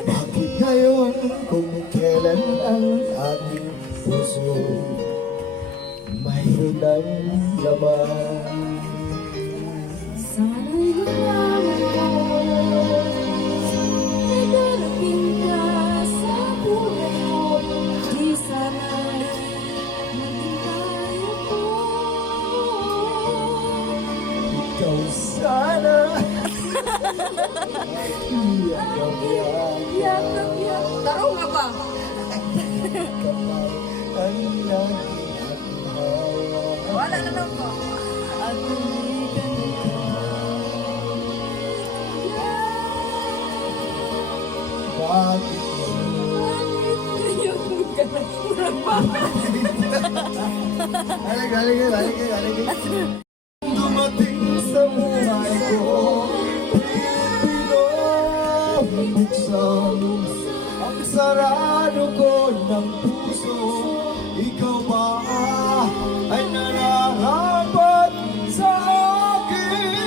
Bakit ngayon kung kailan ang ating puso mayroon ng laman? Sana'y malaman mo na darating ka sa buhay ko. Di sana'y maghintay ako. Ikaw sana yakap yan, Yakap, yakap. Taro nga ba? kapal ang lagi aking hawak. Wala na lang po. At tumigan ka. Bakit Halig. Dumating sa buhay ko, pinubuksan ang sarado ko ng puso. Ikaw ba ay nararapat sa akin?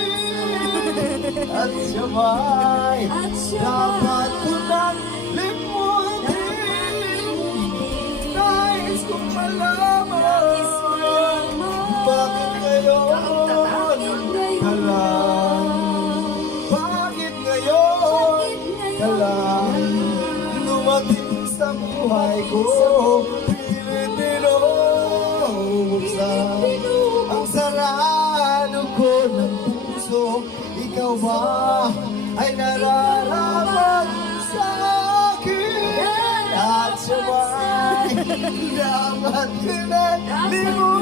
At siya ba'y dapat ko nang limutin? Nais kong malaman bakit ngayon ka lang? Bakit ngayon ka lang dumating sa buhay ko? Pilit binubuksan ang sarado ko ng puso. Ikaw ba ay nararapat sa akin? At siya ba'y dapat ko na limutin?